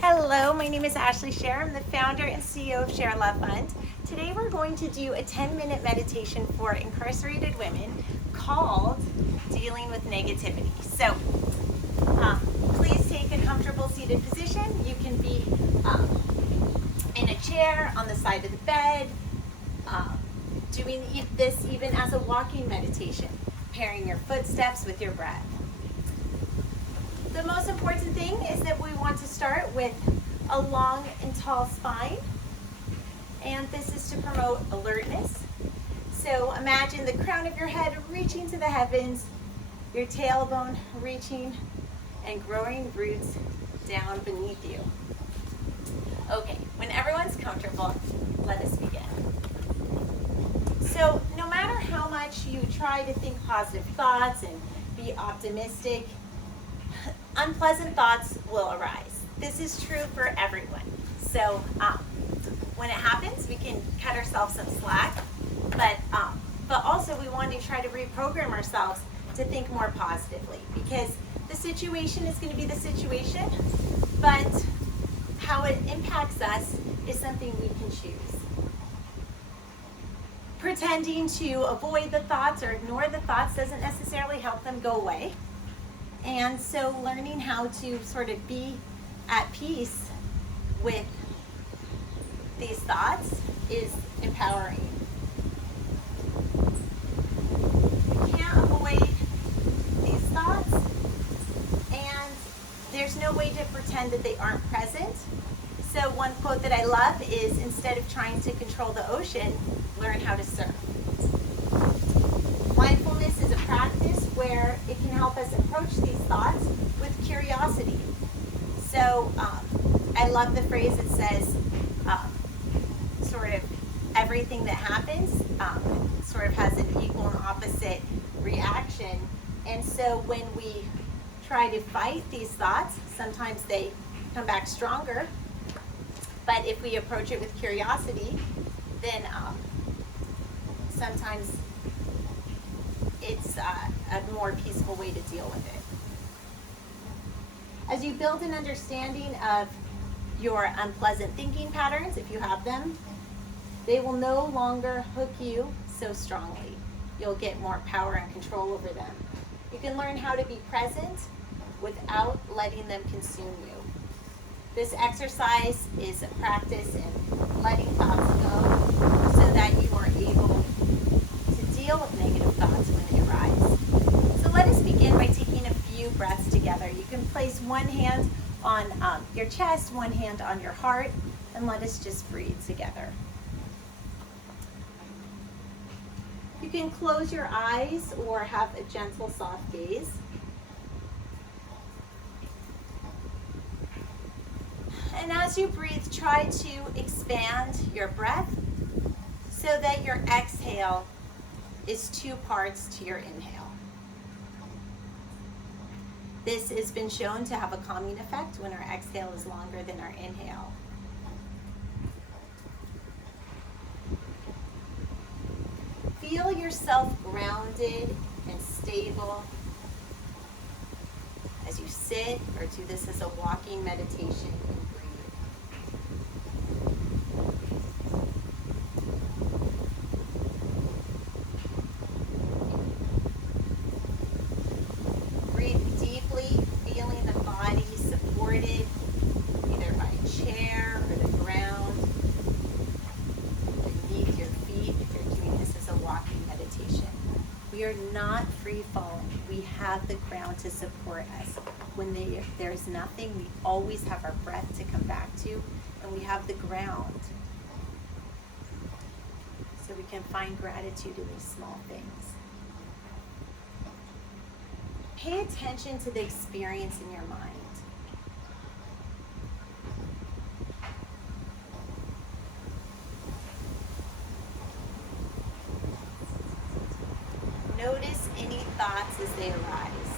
Hello, my name is Ashley Scher. I'm the founder and CEO of Share Love Fund. Today we're going to do a 10-minute meditation for incarcerated women called Dealing with Negativity. So please take a comfortable seated position. You can be in a chair, on the side of the bed, doing this even as a walking meditation, pairing your footsteps with your breath. The most important thing is that we want to start with a long and tall spine, and this is to promote alertness. So imagine the crown of your head reaching to the heavens, your tailbone reaching and growing roots down beneath you. Okay, when everyone's comfortable, let us begin. So no matter how much you try to think positive thoughts and be optimistic, unpleasant thoughts will arise. This is true for everyone. So when it happens, we can cut ourselves some slack, but also we want to try to reprogram ourselves to think more positively, because the situation is going to be the situation, but how it impacts us is something we can choose. Pretending to avoid the thoughts or ignore the thoughts doesn't necessarily help them go away. And so learning how to sort of be at peace with these thoughts is empowering. We can't avoid these thoughts, and there's no way to pretend that they aren't present. So one quote that I love is, instead of trying to control the ocean, learn how to surf. Mindfulness is a practice where it can help us approach these thoughts with curiosity. So I love the phrase that says sort of everything that happens sort of has an equal and opposite reaction. And so when we try to fight these thoughts, sometimes they come back stronger. But if we approach it with curiosity, then sometimes it's a more peaceful way to deal with it. As you build an understanding of your unpleasant thinking patterns, if you have them, they will no longer hook you so strongly. You'll get more power and control over them. You can learn how to be present without letting them consume you. This exercise is a practice in letting thoughts go so that you are able to deal with negative thoughts when they arise. So let us begin by taking a few breaths together. You can place one hand on your chest, one hand on your heart, and let us just breathe together. You can close your eyes or have a gentle, soft gaze. And as you breathe, try to expand your breath so that your exhale is 2 parts to your inhale. This has been shown to have a calming effect when our exhale is longer than our inhale. Feel yourself grounded and stable as you sit or do this as a walking meditation. We are not free falling. We have the ground to support us. When there's nothing, we always have our breath to come back to, and we have the ground. So we can find gratitude in these small things. Pay attention to the experience in your mind. Notice any thoughts as they arise.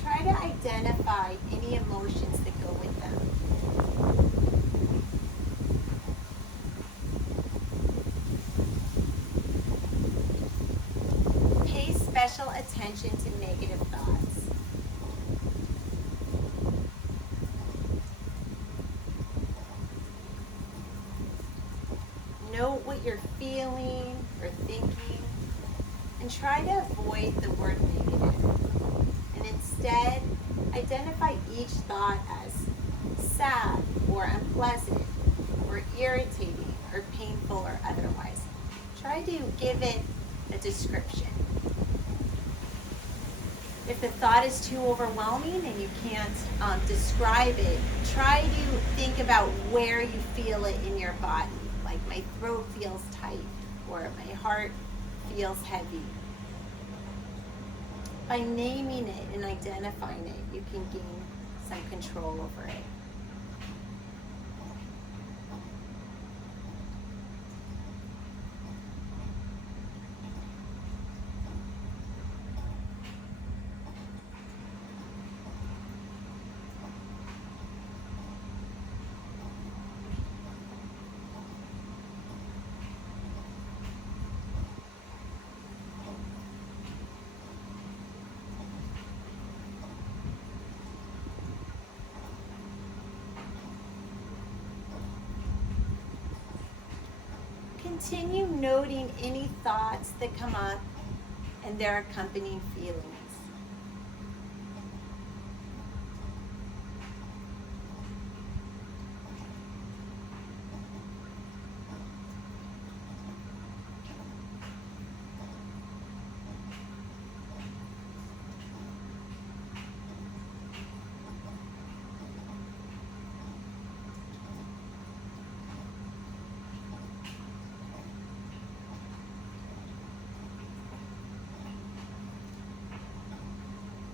Try to identify any emotions that go with them. special attention to negative thoughts. Note what you're feeling or thinking, and try to avoid the word negative. And instead, identify each thought as sad or unpleasant or irritating or painful or otherwise. Try to give it a description. If the thought is too overwhelming and you can't describe it, try to think about where you feel it in your body. Like, my throat feels tight, or my heart feels heavy. By naming it and identifying it, you can gain some control over it. Continue noting any thoughts that come up and their accompanying feelings.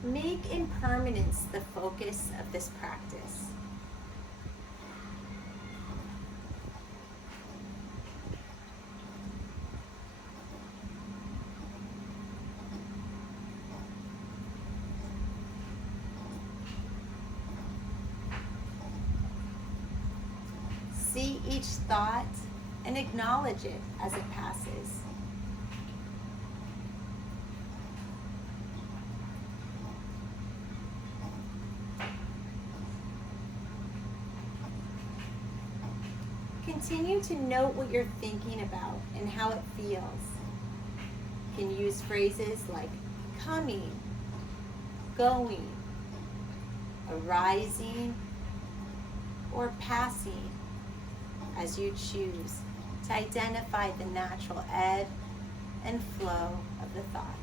Make impermanence the focus of this practice. See each thought and acknowledge it as it passes. Continue to note what you're thinking about and how it feels. You can use phrases like coming, going, arising, or passing as you choose to identify the natural ebb and flow of the thoughts.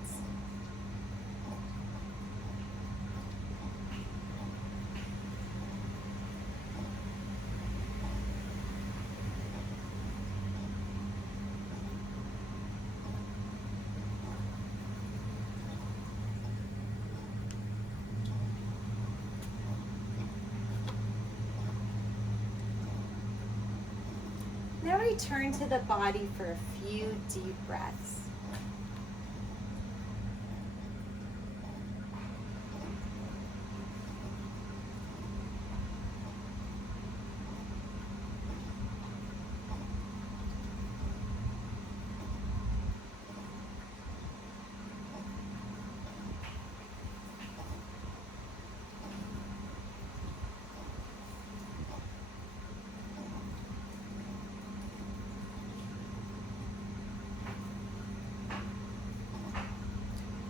Now return to the body for a few deep breaths.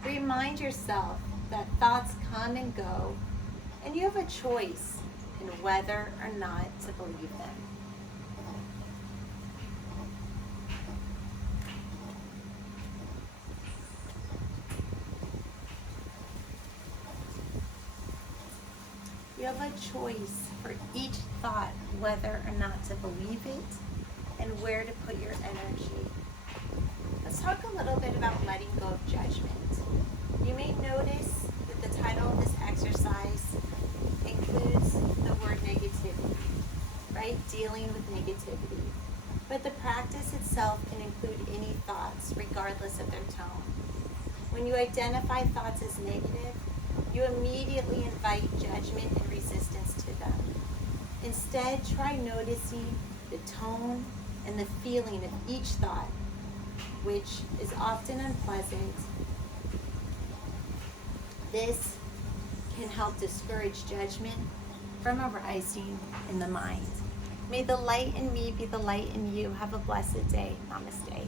Remind yourself that thoughts come and go, and you have a choice in whether or not to believe them. You have a choice for each thought whether or not to believe it and where to put your energy. Let's talk a little bit about letting go of judgment. You may notice that the title of this exercise includes the word negativity, right? Dealing with negativity. But the practice itself can include any thoughts, regardless of their tone. When you identify thoughts as negative, you immediately invite judgment and resistance to them. Instead, try noticing the tone and the feeling of each thought, which is often unpleasant This can help discourage judgment from arising in the mind. May the light in me be the light in you. Have a blessed day. Namaste.